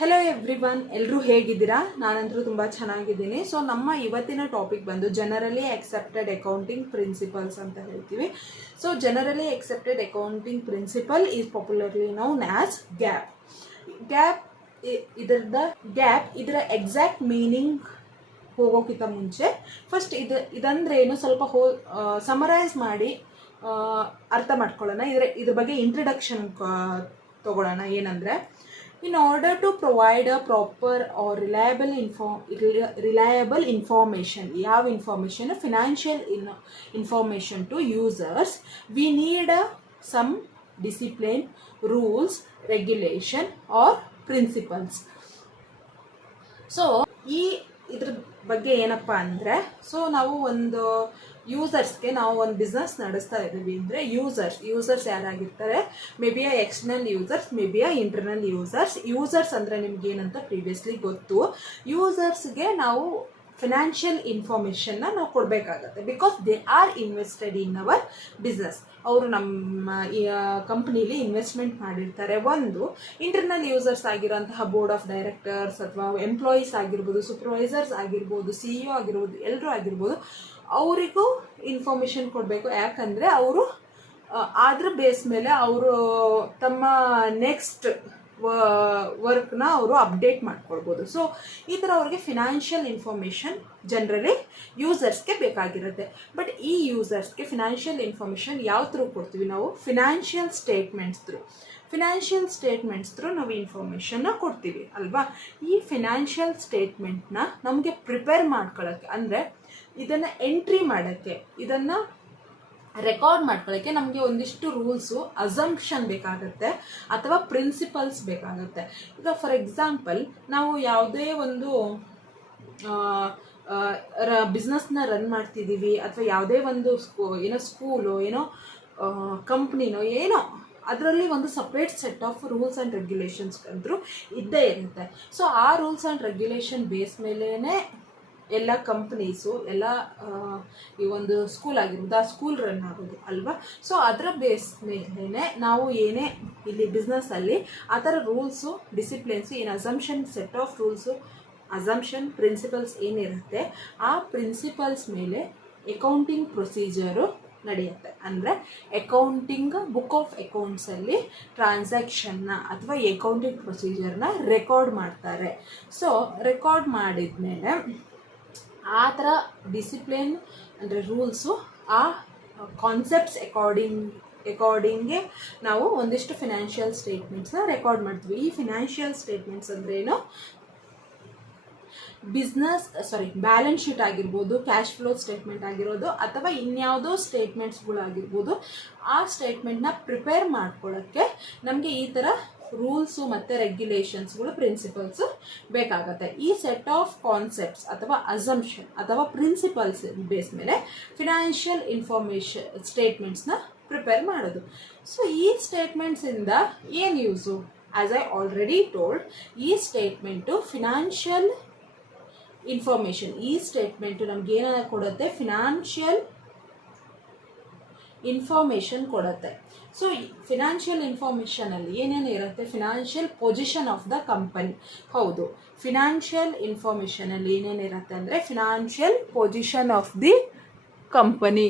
Hello everyone, ಎಲ್ಲರೂ ಹೇಗಿದ್ದೀರಾ? ನಾನಂತರೂ ತುಂಬ ಚೆನ್ನಾಗಿದ್ದೀನಿ. ಸೊ ನಮ್ಮ ಇವತ್ತಿನ ಟಾಪಿಕ್ ಬಂದು ಜನರಲಿ ಅಕ್ಸೆಪ್ಟೆಡ್ ಅಕೌಂಟಿಂಗ್ ಪ್ರಿನ್ಸಿಪಲ್ಸ್ ಅಂತ ಹೇಳ್ತೀವಿ. So generally accepted accounting principle is popularly known as GAAP. ಇದರ ಎಕ್ಸಾಕ್ಟ್ ಮೀನಿಂಗ್ ಹೋಗೋಕ್ಕಿಂತ ಮುಂಚೆ ಫಸ್ಟ್ ಇದಂದ್ರೆ ಏನು ಸ್ವಲ್ಪ ಸಮರೈಸ್ ಮಾಡಿ ಅರ್ಥ ಮಾಡ್ಕೊಳ್ಳೋಣ. ಇದ್ರ ಬಗ್ಗೆ ಇಂಟ್ರಡಕ್ಷನ್ ತಗೊಳ್ಳೋಣ. ಏನಂದರೆ, in order to provide a proper or reliable information, ಯಾವ information, financial information to users, we need some discipline, rules, regulation or principles. So ಇದ್ರ ಬಗ್ಗೆ ಏನಪ್ಪ ಅಂದರೆ, ಸೊ ನಾವು ಒಂದು ಯೂಸರ್ಸ್ಗೆ ನಾವು ಒಂದು ಬಿಸ್ನೆಸ್ ನಡೆಸ್ತಾ ಇದ್ದೀವಿ ಅಂದರೆ ಯೂಸರ್ಸ್ ಯಾರಾಗಿರ್ತಾರೆ? May be external users, may be internal users ಅಂದರೆ ನಿಮ್ಗೆ ಏನಂತ ಪ್ರೀವಿಯಸ್ಲಿ ಗೊತ್ತು. ಯೂಸರ್ಸ್ಗೆ ನಾವು ಫಿನಾನ್ಷಿಯಲ್ ಇನ್ಫಾರ್ಮೇಷನ್ನ ನಾವು ಕೊಡಬೇಕಾಗತ್ತೆ. Because they are invested in our business. ಅವರು ನಮ್ಮ ಕಂಪ್ನೀಲಿ ಇನ್ವೆಸ್ಟ್ಮೆಂಟ್ ಮಾಡಿರ್ತಾರೆ. ಒಂದು ಇಂಟರ್ನಲ್ ಯೂಸರ್ಸ್ ಆಗಿರೋಂತಹ ಬೋರ್ಡ್ ಆಫ್ ಡೈರೆಕ್ಟರ್ಸ್ ಅಥವಾ ಎಂಪ್ಲಾಯೀಸ್ ಆಗಿರ್ಬೋದು, ಸೂಪರ್ವೈಸರ್ಸ್ ಆಗಿರ್ಬೋದು, CEO ಆಗಿರ್ಬೋದು, ಎಲ್ಲರೂ ಆಗಿರ್ಬೋದು, ಅವರಿಗೂ ಇನ್ಫಾರ್ಮೇಷನ್ ಕೊಡಬೇಕು. ಯಾಕಂದರೆ ಅವರು ಅದ್ರ ಬೇಸ್ ಮೇಲೆ ಅವರು ತಮ್ಮ ನೆಕ್ಸ್ಟ್ ವರ್ಕ್ನ ಅವರು ಅಪ್ಡೇಟ್ ಮಾಡ್ಕೊಳ್ಬೋದು. ಸೊ ಈ ಥರ ಅವ್ರಿಗೆ ಫಿನಾನ್ಷಿಯಲ್ ಇನ್ಫಾರ್ಮೇಷನ್ ಜನರಲಿ ಯೂಸರ್ಸ್ಗೆ ಬೇಕಾಗಿರುತ್ತೆ. ಬಟ್ ಈ ಯೂಸರ್ಸ್ಗೆ ಫಿನಾನ್ಷಿಯಲ್ ಇನ್ಫಾರ್ಮೇಷನ್ ಯಾವ ಥ್ರೂ ಕೊಡ್ತೀವಿ ನಾವು? ಫಿನಾನ್ಷಿಯಲ್ ಸ್ಟೇಟ್ಮೆಂಟ್ಸ್ ಥ್ರೂ ನಾವು ಇನ್ಫಾರ್ಮೇಷನ್ನ ಕೊಡ್ತೀವಿ ಅಲ್ವಾ? ಈ ಫಿನಾನ್ಷಿಯಲ್ ಸ್ಟೇಟ್ಮೆಂಟ್ನ ನಮಗೆ ಪ್ರಿಪೇರ್ ಮಾಡ್ಕೊಳ್ಳೋಕ್ಕೆ, ಅಂದರೆ ಇದನ್ನು ಎಂಟ್ರಿ ಮಾಡೋಕ್ಕೆ, ಇದನ್ನು ರೆಕಾರ್ಡ್ ಮಾಡ್ಕೊಳ್ಳೋಕ್ಕೆ ನಮಗೆ ಒಂದಿಷ್ಟು ರೂಲ್ಸು, ಅಸಂಪ್ಷನ್ ಬೇಕಾಗುತ್ತೆ ಅಥವಾ ಪ್ರಿನ್ಸಿಪಲ್ಸ್ ಬೇಕಾಗುತ್ತೆ. ಈಗ ಫಾರ್ ಎಕ್ಸಾಂಪಲ್, ನಾವು ಯಾವುದೇ ಒಂದು ಬಿಸ್ನೆಸ್ನ ರನ್ ಮಾಡ್ತಿದ್ದೀವಿ ಅಥವಾ ಯಾವುದೇ ಒಂದು ಸ್ಕೂಲು ಕಂಪ್ನಿನೋ ಏನೋ, ಅದರಲ್ಲಿ ಒಂದು separate set of rules and regulations ಅಂತೂ ಇದ್ದೇ ಇರುತ್ತೆ. ಸೊ ಆ ರೂಲ್ಸ್ ಆ್ಯಂಡ್ ರೆಗ್ಯುಲೇಷನ್ ಬೇಸ್ ಮೇಲೇ ಎಲ್ಲ ಕಂಪ್ನೀಸು, ಎಲ್ಲ ಈ ಒಂದು ಸ್ಕೂಲ್ ಆಗಿರ್ಬೋದು, ಆ ಸ್ಕೂಲ್ ರನ್ ಆಗೋದು ಅಲ್ವಾ? ಸೊ ಅದರ ಬೇಸ್ ಮೇಲೆ ನಾವು ಏನೇ ಇಲ್ಲಿ ಬಿಸ್ನೆಸ್ಸಲ್ಲಿ ಆ ಥರ ರೂಲ್ಸು, ಡಿಸಿಪ್ಲಿನ್ಸು, ಏನು assumption, set of rules, assumption, principles ಏನಿರುತ್ತೆ, ಆ ಪ್ರಿನ್ಸಿಪಲ್ಸ್ ಮೇಲೆ ಅಕೌಂಟಿಂಗ್ ಪ್ರೊಸೀಜರು ನಡೆಯುತ್ತೆ. ಅಂದರೆ ಬುಕ್ ಆಫ್ ಅಕೌಂಟ್ಸಲ್ಲಿ ಟ್ರಾನ್ಸಾಕ್ಷನ್ನ ಅಥವಾ ಅಕೌಂಟಿಂಗ್ ಪ್ರೊಸೀಜರ್ನ ರೆಕಾರ್ಡ್ ಮಾಡ್ತಾರೆ. ಸೊ ರೆಕಾರ್ಡ್ ಮಾಡಿದ್ಮೇಲೆ ಆ ಥರ ಡಿಸಿಪ್ಲಿನ್ ಅಂದರೆ ರೂಲ್ಸು, ಆ ಕಾನ್ಸೆಪ್ಟ್ಸ್ ಅಕಾರ್ಡಿಂಗ್ಗೆ ನಾವು ಒಂದಿಷ್ಟು ಫಿನಾನ್ಷಿಯಲ್ ಸ್ಟೇಟ್ಮೆಂಟ್ಸ್ನ ರೆಕಾರ್ಡ್ ಮಾಡ್ತೀವಿ. ಈ ಫಿನಾನ್ಷಿಯಲ್ ಸ್ಟೇಟ್ಮೆಂಟ್ಸ್ ಅಂದ್ರೇನು? ಬ್ಯಾಲೆನ್ಸ್ ಶೀಟ್ ಆಗಿರ್ಬೋದು, ಕ್ಯಾಶ್ ಫ್ಲೋ ಸ್ಟೇಟ್ಮೆಂಟ್ ಆಗಿರೋದು ಅಥವಾ ಇನ್ಯಾವುದೋ ಸ್ಟೇಟ್ಮೆಂಟ್ಸ್ಗಳಾಗಿರ್ಬೋದು. ಆ ಸ್ಟೇಟ್ಮೆಂಟ್ನ ಪ್ರಿಪೇರ್ ಮಾಡ್ಕೊಳ್ಳೋಕ್ಕೆ ನಮಗೆ ಈ ಥರ ರೂಲ್ಸು ಮತ್ತು ರೆಗ್ಯುಲೇಷನ್ಸ್ಗಳು, ಪ್ರಿನ್ಸಿಪಲ್ಸು ಬೇಕಾಗುತ್ತೆ. ಈ ಸೆಟ್ ಆಫ್ ಕಾನ್ಸೆಪ್ಟ್ಸ್ ಅಥವಾ ಅಸಂಪ್ಷನ್ ಅಥವಾ ಪ್ರಿನ್ಸಿಪಲ್ಸ್ ಬೇಸ್ ಮೇಲೆ ಫಿನಾನ್ಷಿಯಲ್ ಸ್ಟೇಟ್ಮೆಂಟ್ಸ್ನ ಪ್ರಿಪೇರ್ ಮಾಡೋದು. ಸೊ ಈ ಸ್ಟೇಟ್ಮೆಂಟ್ಸಿಂದ ಏನು use? As I already told, ಈ ಸ್ಟೇಟ್ಮೆಂಟು ಫಿನಾನ್ಷಿಯಲ್ ಇನ್ಫಾರ್ಮೇಷನ್, ಈ ಸ್ಟೇಟ್ಮೆಂಟು ನಮ್ಗೆ ಏನಾರ ಕೊಡುತ್ತೆ? ಫಿನಾನ್ಷಿಯಲ್ ಇನ್ಫಾರ್ಮೇಷನ್ ಕೊಡುತ್ತೆ. ಸೊ ಫಿನಾನ್ಷಿಯಲ್ ಇನ್ಫಾರ್ಮೇಷನಲ್ಲಿ ಏನೇನು ಇರುತ್ತೆ? Financial position of the company. ಹೌದು, ಫಿನಾನ್ಷಿಯಲ್ ಇನ್ಫಾರ್ಮೇಷನಲ್ಲಿ ಏನೇನಿರುತ್ತೆ ಅಂದರೆ financial position of the company.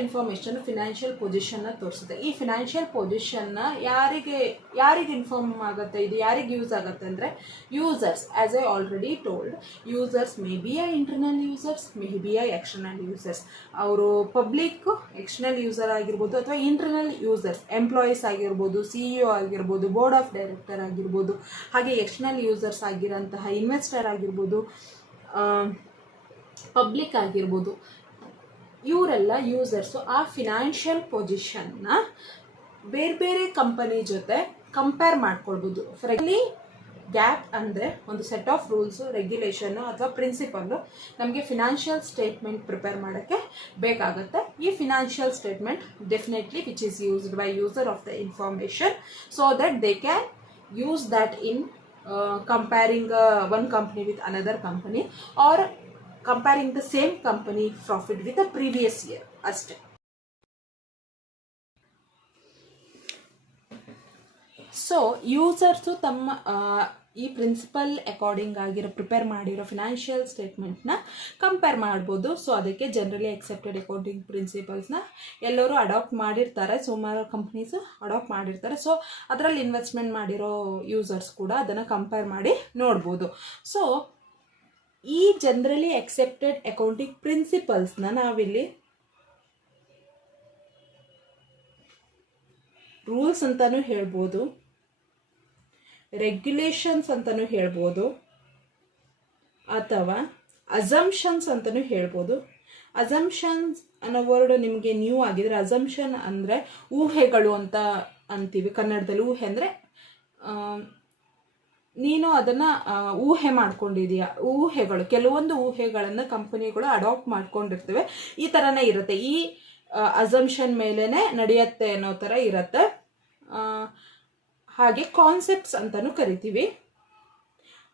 Information financial ಪೊಸಿಷನ್ನ ತೋರಿಸುತ್ತೆ. ಈ ಫಿನಾನ್ಷಿಯಲ್ ಪೊಸಿಷನ್ನ ಯಾರಿಗೆ ಇನ್ಫಾರ್ಮ್ ಆಗುತ್ತೆ? ಇದು ಯಾರಿಗೆ ಯೂಸ್ ಆಗುತ್ತೆ ಅಂದರೆ users. As I already told, users may be internal users, may be external users. ಅವರು ಪಬ್ಲಿಕ್ ಎಕ್ಸ್ಟರ್ನಲ್ ಯೂಸರ್ ಆಗಿರ್ಬೋದು ಅಥವಾ ಇಂಟರ್ನಲ್ ಯೂಸರ್ಸ್, ಎಂಪ್ಲಾಯೀಸ್ ಆಗಿರ್ಬೋದು, CEO ಆಗಿರ್ಬೋದು, ಬೋರ್ಡ್ ಆಫ್ ಡೈರೆಕ್ಟರ್ ಆಗಿರ್ಬೋದು, ಹಾಗೆ ಎಕ್ಸ್ಟರ್ನಲ್ ಯೂಸರ್ಸ್ ಆಗಿರೋಂತಹ ಇನ್ವೆಸ್ಟರ್ ಆಗಿರ್ಬೋದು, ಪಬ್ಲಿಕ್ ಆಗಿರ್ಬೋದು, ಇವರೆಲ್ಲ ಯೂಸರ್ಸು ಆ ಫಿನಾನ್ಷಿಯಲ್ ಪೊಸಿಷನ್ನ ಬೇರೆ ಬೇರೆ ಕಂಪನಿ ಜೊತೆ ಕಂಪೇರ್ ಮಾಡ್ಕೊಳ್ಬೋದು. ಗ್ಯಾಪ್ ಅಂದರೆ ಒಂದು ಸೆಟ್ ಆಫ್ ರೂಲ್ಸು, ರೆಗ್ಯುಲೇಷನ್ನು ಅಥವಾ ಪ್ರಿನ್ಸಿಪಲ್ಲು ನಮಗೆ ಫಿನಾನ್ಷಿಯಲ್ ಸ್ಟೇಟ್ಮೆಂಟ್ ಪ್ರಿಪೇರ್ ಮಾಡೋಕ್ಕೆ ಬೇಕಾಗುತ್ತೆ. ಈ financial statement definitely which is used by user of the information so that they can use that in comparing one company with another company or comparing the same company profit with the previous year ಅಷ್ಟೇ. So users ತಮ್ಮ ಈ principal according ಆಗಿರೋ prepare ಮಾಡಿರೋ financial ಸ್ಟೇಟ್ಮೆಂಟ್ನ compare ಮಾಡ್ಬೋದು. So ಅದಕ್ಕೆ generally accepted accounting ಪ್ರಿನ್ಸಿಪಲ್ಸ್ನ ಎಲ್ಲರೂ adapt ಮಾಡಿರ್ತಾರೆ, ಸುಮಾರು ಕಂಪ್ನೀಸು ಅಡಾಪ್ಟ್ ಮಾಡಿರ್ತಾರೆ. ಸೊ ಅದರಲ್ಲಿ ಇನ್ವೆಸ್ಟ್ಮೆಂಟ್ ಮಾಡಿರೋ ಯೂಸರ್ಸ್ ಕೂಡ ಅದನ್ನು ಕಂಪೇರ್ ಮಾಡಿ ನೋಡ್ಬೋದು. ಸೊ ಈ ಜನರಲಿ ಅಕ್ಸೆಪ್ಟೆಡ್ ಅಕೌಂಟಿಂಗ್ ಪ್ರಿನ್ಸಿಪಲ್ಸ್ನ ನಾವಿಲ್ಲಿ ರೂಲ್ಸ್ ಅಂತಾನೂ ಹೇಳ್ಬೋದು, ರೆಗ್ಯುಲೇಷನ್ಸ್ ಅಂತಲೂ ಹೇಳ್ಬೋದು, ಅಥವಾ ಅಸಂಪ್ಷನ್ಸ್ ಅಂತಲೂ ಹೇಳ್ಬೋದು. ಅಸಂಪ್ಷನ್ಸ್ ಅನ್ನೋ ವರ್ಡ್ ನಿಮಗೆ ನ್ಯೂ ಆಗಿದ್ರೆ, ಅಸಂಪ್ಷನ್ ಅಂದರೆ ಊಹೆಗಳು ಅಂತ ಅಂತೀವಿ ಕನ್ನಡದಲ್ಲಿ. ಊಹೆ ಅಂದರೆ ನೀನು ಅದನ್ನು ಊಹೆ ಮಾಡ್ಕೊಂಡಿದೀಯ. ಊಹೆಗಳು, ಕೆಲವೊಂದು ಊಹೆಗಳನ್ನು ಕಂಪನಿಗಳು ಅಡಾಪ್ಟ್ ಮಾಡ್ಕೊಂಡಿರ್ತವೆ. ಈ ಥರನೇ ಇರುತ್ತೆ, ಈ ಅಸಂಪ್ಷನ್ ಮೇಲೇ ನಡೆಯುತ್ತೆ ಅನ್ನೋ ಥರ ಇರುತ್ತೆ. ಹಾಗೆ ಕಾನ್ಸೆಪ್ಟ್ಸ್ ಅಂತಲೂ ಕರಿತೀವಿ,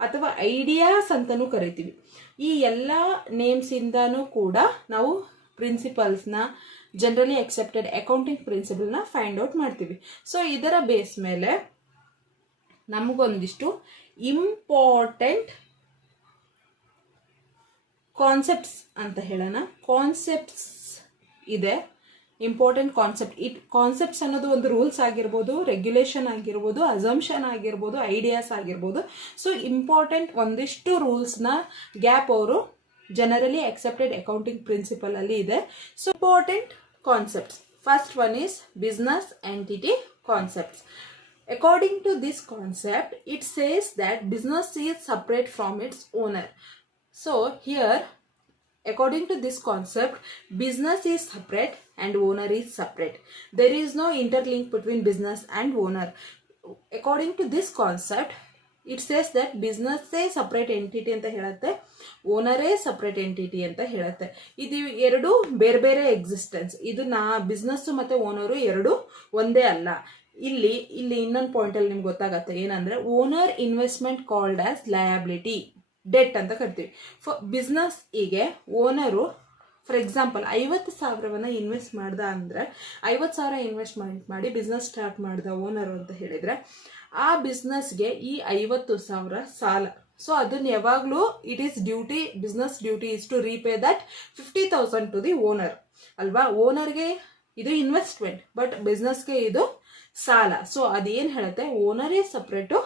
ಅಥವಾ ಐಡಿಯಾಸ್ ಅಂತಲೂ ಕರಿತೀವಿ. ಈ ಎಲ್ಲ ನೇಮ್ಸಿಂದನೂ ಕೂಡ ನಾವು ಪ್ರಿನ್ಸಿಪಲ್ಸ್ನ, ಜನರಲಿ ಅಕ್ಸೆಪ್ಟೆಡ್ ಅಕೌಂಟಿಂಗ್ ಪ್ರಿನ್ಸಿಪಲ್ನ ಫೈಂಡ್ ಔಟ್ ಮಾಡ್ತೀವಿ. ಸೊ ಇದರ ಬೇಸ್ ಮೇಲೆ ನಮಗೊಂದಿಷ್ಟು ಇಂಪಾರ್ಟೆಂಟ್ ಕಾನ್ಸೆಪ್ಟ್ಸ್ ಅಂತ ಹೇಳೋಣ. ಕಾನ್ಸೆಪ್ಟ್ಸ್ ಇದೆ, ಇಂಪಾರ್ಟೆಂಟ್ ಕಾನ್ಸೆಪ್ಟ್ಸ್ ಅನ್ನೋದು ಒಂದು ರೂಲ್ಸ್ ಆಗಿರ್ಬೋದು, ರೆಗ್ಯುಲೇಷನ್ ಆಗಿರ್ಬೋದು, ಅಸಂಪ್ಷನ್ ಆಗಿರ್ಬೋದು, ಐಡಿಯಾಸ್ ಆಗಿರ್ಬೋದು. ಸೊ ಇಂಪಾರ್ಟೆಂಟ್ ಒಂದಿಷ್ಟು ರೂಲ್ಸ್ನ ಗ್ಯಾಪ್ ಅವರು ಜನರಲಿ ಅಕ್ಸೆಪ್ಟೆಡ್ ಅಕೌಂಟಿಂಗ್ ಪ್ರಿನ್ಸಿಪಲ್ ಅಲ್ಲಿ ಇದೆ. So important concepts, first one is business entity concepts. According to this concept, it says that business is separate from its owner. So here, according to this concept, business is separate and owner is separate. There is no interlink between business and owner. According to this concept, it says that business is separate entity ಅಂತ ಹೇಳುತ್ತೆ, ಓನರೇ separate entity ಅಂತ ಹೇಳುತ್ತೆ. ಇದು ಎರಡು ಬೇರೆ ಬೇರೆ existence. ಇದು business ಮತ್ತೆ ಓನರು ಎರಡು ಒಂದೇ ಅಲ್ಲ. ಇಲ್ಲಿ ಇನ್ನೊಂದು ಪಾಯಿಂಟಲ್ಲಿ ನಿಮ್ಗೆ ಗೊತ್ತಾಗತ್ತೆ ಏನಂದ್ರೆ, owner investment called as liability, debt ಅಂತ ಕರಿತೀವಿ. ಬಿಸ್ನೆಸ್ ಹೀಗೆ ಓನರು ಫಾರ್ ಎಕ್ಸಾಂಪಲ್ 50,000 ಇನ್ವೆಸ್ಟ್ ಮಾಡ್ದ ಅಂದರೆ, 50,000 ಇನ್ವೆಸ್ಟ್ಮೆಂಟ್ ಮಾಡಿ ಬಿಸ್ನೆಸ್ ಸ್ಟಾರ್ಟ್ ಮಾಡ್ದ ಓನರು ಅಂತ ಹೇಳಿದರೆ, ಆ ಬಿಸ್ನೆಸ್ಗೆ ಈ 50,000 ಸಾಲ. ಸೊ ಅದನ್ನ ಯಾವಾಗಲೂ it is duty, business duty is to repay that 50,000 to the owner ಅಲ್ವಾ. ಓನರ್ಗೆ ಇದು ಇನ್ವೆಸ್ಟ್ಮೆಂಟ್, ಬಟ್ ಬಿಸ್ನೆಸ್ಗೆ ಇದು ಸಾಲ. ಸೊ ಅದೇನು ಹೇಳುತ್ತೆ, ಓನರೇ ಸಪ್ರೇಟು,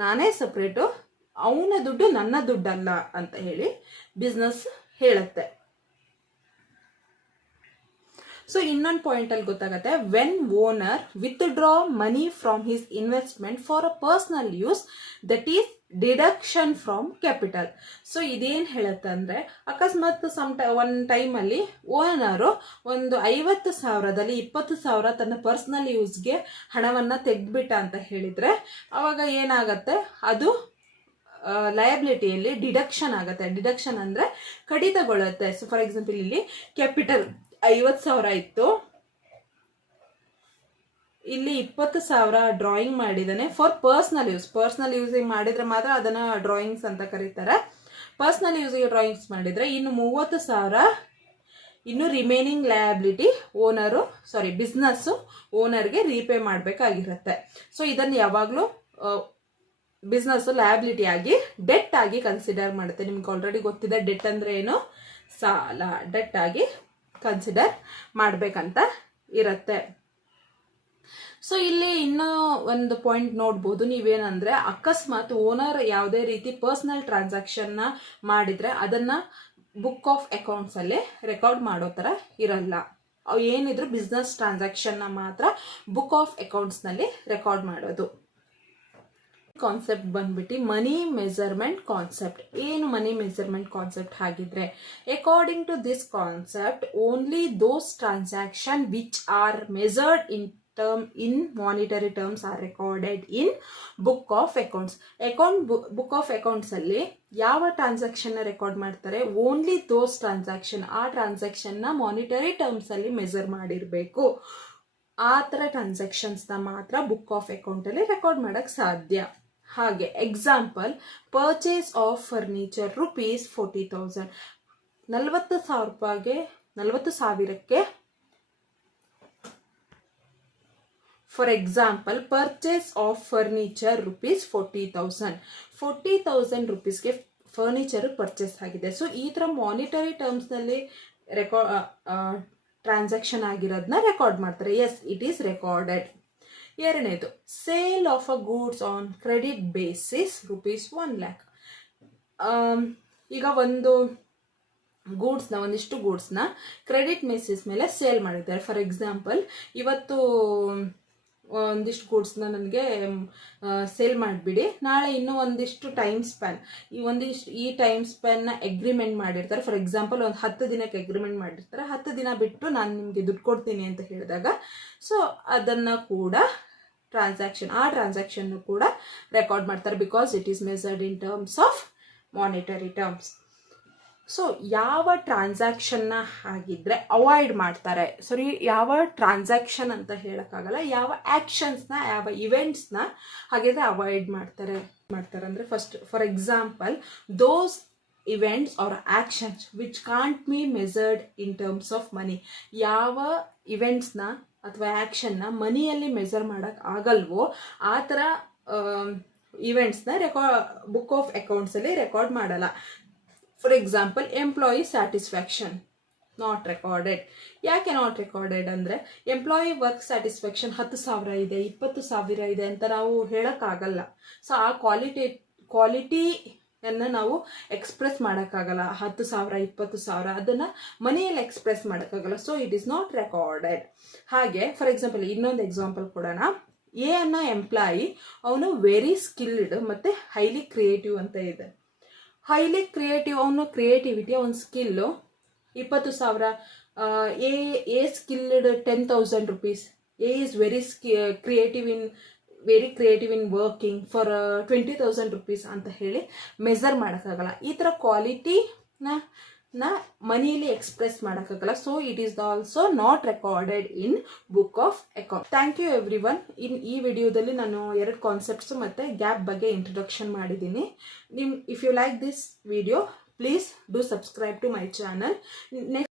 ನಾನೇ ಸಪ್ರೇಟು, ಅವನ ದುಡ್ಡು ನನ್ನ ದುಡ್ಡಲ್ಲ ಅಂತ ಹೇಳಿ ಬಿಸ್ನೆಸ್ ಹೇಳುತ್ತೆ. ಸೊ ಇನ್ನೊಂದು ಪಾಯಿಂಟಲ್ಲಿ ಗೊತ್ತಾಗುತ್ತೆ, when owner withdraw money from his investment for a personal use, that is deduction from capital. So ಇದೇನು ಹೇಳುತ್ತೆ ಅಂದರೆ, ಅಕಸ್ಮಾತ್ ಒಂದು ಟೈಮಲ್ಲಿ ಓನರು ಒಂದು 50,000ದಲ್ಲಿ 20,000 ತನ್ನ ಪರ್ಸನಲ್ ಯೂಸ್ಗೆ ಹಣವನ್ನು ತೆಗೆದ್ಬಿಟ್ಟ ಅಂತ ಹೇಳಿದರೆ, ಅವಾಗ ಏನಾಗತ್ತೆ, ಅದು ಲಯಬಿಲಿಟಿಯಲ್ಲಿ ಡಿಡಕ್ಷನ್ ಆಗುತ್ತೆ. ಡಿಡಕ್ಷನ್ ಅಂದರೆ ಕಡಿತಗೊಳ್ಳುತ್ತೆ. ಸೊ ಫಾರ್ ಎಕ್ಸಾಂಪಲ್ ಇಲ್ಲಿ ಕ್ಯಾಪಿಟಲ್ 50,000 ಇತ್ತು, ಇಲ್ಲಿ 20,000 ಡ್ರಾಯಿಂಗ್ ಮಾಡಿದ್ದಾನೆ ಫಾರ್ ಪರ್ಸನಲ್ ಯೂಸ್. ಪರ್ಸನಲ್ ಯೂಸಿಗೆ ಮಾಡಿದ್ರೆ ಮಾತ್ರ ಅದನ್ನ ಡ್ರಾಯಿಂಗ್ಸ್ ಅಂತ ಕರೀತಾರೆ. ಪರ್ಸನಲ್ ಯೂಸಿಗೆ ಡ್ರಾಯಿಂಗ್ಸ್ ಮಾಡಿದ್ರೆ ಇನ್ನು 30,000 ಇನ್ನು ರಿಮೈನಿಂಗ್ ಲಯಬಿಲಿಟಿ ಬಿಸ್ನೆಸ್ ಓನರ್ಗೆ ರೀಪೇ ಮಾಡಬೇಕಾಗಿರುತ್ತೆ. ಸೊ ಇದನ್ನು ಯಾವಾಗಲೂ ಬಿಸ್ನೆಸ್ ಲಯಬಿಲಿಟಿ ಆಗಿ, ಡೆಟ್ ಆಗಿ ಕನ್ಸಿಡರ್ ಮಾಡುತ್ತೆ. ನಿಮ್ಗೆ ಆಲ್ರೆಡಿ ಗೊತ್ತಿದೆ ಡೆಟ್ ಅಂದ್ರೆ ಏನು, ಸಾಲ. ಡೆಟ್ ಆಗಿ ಕನ್ಸಿಡರ್ ಮಾಡಬೇಕಂತ ಇರುತ್ತೆ. ಸೊ ಇಲ್ಲಿ ಇನ್ನೂ ಒಂದು ಪಾಯಿಂಟ್ ನೋಡ್ಬೋದು ನೀವೇನಂದ್ರೆ, ಅಕಸ್ಮಾತ್ ಓನರ್ ಯಾವುದೇ ರೀತಿ ಪರ್ಸನಲ್ ಟ್ರಾನ್ಸಾಕ್ಷನ್ನ ಮಾಡಿದ್ರೆ ಅದನ್ನ ಬುಕ್ ಆಫ್ ಅಕೌಂಟ್ಸ್ ಅಲ್ಲಿ ರೆಕಾರ್ಡ್ ಮಾಡೋ ಥರ ಇರಲ್ಲ. ಏನಿದ್ರು ಬಿಸ್ನೆಸ್ ಟ್ರಾನ್ಸಾಕ್ಷನ್ನ ಮಾತ್ರ ಬುಕ್ ಆಫ್ ಅಕೌಂಟ್ಸ್ ನಲ್ಲಿ ರೆಕಾರ್ಡ್ ಮಾಡೋದು. ಕಾನ್ಸೆಪ್ಟ್ ಬಂದ್ಬಿಟ್ಟು ಮನಿ ಮೆಜರ್ಮೆಂಟ್ ಕಾನ್ಸೆಪ್ಟ್. ಏನು ಮನಿ ಮೆಜರ್ಮೆಂಟ್ ಕಾನ್ಸೆಪ್ಟ್ ಹಾಗಿದ್ರೆ, according to this concept only those transaction which are measured in monetary terms are recorded in book of accounts. book of accounts ಅಲ್ಲಿ ಯಾವ transaction record ಮಾಡ್ತಾರೆ, only those transaction, ಆ transaction ನ monetary terms ಅಲ್ಲಿ measure ಮಾಡಿರಬೇಕು. ಆ ಥರ ಟ್ರಾನ್ಸಾಕ್ಷನ್ಸ್ನ ಮಾತ್ರ ಬುಕ್ ಆಫ್ ಅಕೌಂಟ್ ಅಲ್ಲಿ ರೆಕಾರ್ಡ್ ಮಾಡಕ್ ಸಾಧ್ಯ. ಹಾಗೆ example, purchase of furniture rupees 40,000. 40,000ಕ್ಕೆ for example purchase of furniture rupees 40,000 ರುಪೀಸ್ಗೆ ಫರ್ನಿಚರ್ ಪರ್ಚೇಸ್ ಆಗಿದೆ. ಸೊ ಈ ಥರ ಮಾನಿಟರಿ ಟರ್ಮ್ಸ್ನಲ್ಲಿ ಟ್ರಾನ್ಸಾಕ್ಷನ್ ಆಗಿರೋದನ್ನ ರೆಕಾರ್ಡ್ ಮಾಡ್ತಾರೆ. Yes, it is recorded. ಎರಡನೇದು, sale of a goods on credit basis rupees 1,00,000. ಈಗ ಒಂದು ಒಂದಿಷ್ಟು ಗೂಡ್ಸ್ನ ಕ್ರೆಡಿಟ್ ಬೇಸಿಸ್ ಮೇಲೆ ಸೇಲ್ ಮಾಡಿದ್ದಾರೆ. ಫಾರ್ ಎಕ್ಸಾಂಪಲ್, ಇವತ್ತು ಒಂದಿಷ್ಟು ಗೂಡ್ಸ್ನ ನನಗೆ ಸೇಲ್ ಮಾಡಿಬಿಡಿ, ನಾಳೆ ಇನ್ನೂ ಒಂದಿಷ್ಟು ಟೈಮ್ ಸ್ಪ್ಯಾನ್, ಈ ಟೈಮ್ ಸ್ಪ್ಯಾನ್ನ ಎಗ್ರಿಮೆಂಟ್ ಮಾಡಿರ್ತಾರೆ. ಫಾರ್ ಎಕ್ಸಾಂಪಲ್, ಒಂದು 10 ದಿನಕ್ಕೆ ಎಗ್ರಿಮೆಂಟ್ ಮಾಡಿರ್ತಾರೆ. 10 ದಿನ ಬಿಟ್ಟು ನಾನು ನಿಮಗೆ ದುಡ್ಡು ಕೊಡ್ತೀನಿ ಅಂತ ಹೇಳಿದಾಗ, ಸೊ ಅದನ್ನು ಕೂಡ ಟ್ರಾನ್ಸಾಕ್ಷನ್ ಕೂಡ ರೆಕಾರ್ಡ್ ಮಾಡ್ತಾರೆ. Because it is measured in terms of monetary terms. So ಯಾವ ಟ್ರಾನ್ಸಾಕ್ಷನ್ನ ಹಾಗಿದ್ರೆ ಅವಾಯ್ಡ್ ಮಾಡ್ತಾರೆ, ಯಾವ ಟ್ರಾನ್ಸಾಕ್ಷನ್ ಅಂತ ಹೇಳೋಕ್ಕಾಗಲ್ಲ, ಯಾವ ಆ್ಯಕ್ಷನ್ಸ್ನ, ಯಾವ ಇವೆಂಟ್ಸ್ನ ಹಾಗಿದ್ರೆ ಅವಾಯ್ಡ್ ಮಾಡ್ತಾರೆ ಅಂದರೆ, first for example, those events or actions which can't be measured in terms of money. ಯಾವ ಇವೆಂಟ್ಸ್ನ ಅಥವಾ ಆ್ಯಕ್ಷನ್ನ ಮನಿಯಲ್ಲಿ ಮೆಸರ್ ಮಾಡೋಕ್ಕೆ ಆಗಲ್ವೋ ಆ ಥರ ಇವೆಂಟ್ಸ್ನ ಬುಕ್ ಆಫ್ ಅಕೌಂಟ್ಸಲ್ಲಿ ರೆಕಾರ್ಡ್ ಮಾಡಲ್ಲ. For example, employee satisfaction not recorded. ಯಾಕೆ ನಾಟ್ ರೆಕಾರ್ಡೆಡ್ ಅಂದರೆ, ಎಂಪ್ಲಾಯಿ ವರ್ಕ್ ಸ್ಯಾಟಿಸ್ಫ್ಯಾಕ್ಷನ್ 10,000 ಇದೆ, 20,000 ಇದೆ ಅಂತ ನಾವು ಹೇಳೋಕ್ಕಾಗಲ್ಲ. ಸೊ ಆ ಕ್ವಾಲಿಟಿಯನ್ನು ನಾವು ಎಕ್ಸ್ಪ್ರೆಸ್ ಮಾಡೋಕ್ಕಾಗಲ್ಲ. 10,000, 20,000 ಅದನ್ನು ಮನೆಯಲ್ಲಿ ಎಕ್ಸ್ಪ್ರೆಸ್ ಮಾಡೋಕ್ಕಾಗಲ್ಲ. So it is not recorded. ಹಾಗೆ ಫಾರ್ ಎಕ್ಸಾಂಪಲ್, ಇನ್ನೊಂದು ಎಕ್ಸಾಂಪಲ್ ಕೊಡೋಣ. ಎ ಅನ್ನೋ ಎಂಪ್ಲಾಯಿ, ಅವನು ವೆರಿ ಸ್ಕಿಲ್ಡ್ ಮತ್ತು ಹೈಲಿ ಕ್ರಿಯೇಟಿವ್ ಅಂತ ಇದೆ. ಹೈಲಿ ಕ್ರಿಯೇಟಿವ್, ಅವನು ಕ್ರಿಯೇಟಿವಿಟಿ, ಅವನ skill 20,000. A skilled 10,000 rupees. A is very creative in working for 20,000 rupees ಅಂತ ಹೇಳಿ ಮೆಸರ್ ಮಾಡೋಕ್ಕಾಗಲ್ಲ. ಈ ಥರ ಕ್ವಾಲಿಟಿನ ಮನಿಯಲ್ಲಿ ಎಕ್ಸ್ಪ್ರೆಸ್ ಮಾಡೋಕ್ಕಾಗಲ್ಲ. So it is also not recorded in book of account. Thank you every one. ಈ ವಿಡಿಯೋದಲ್ಲಿ ನಾನು 2 ಕಾನ್ಸೆಪ್ಟ್ಸ್ ಮತ್ತು ಗ್ಯಾಪ್ ಬಗ್ಗೆ ಇಂಟ್ರೊಡಕ್ಷನ್ ಮಾಡಿದ್ದೀನಿ. If you like this video, please do subscribe to my channel.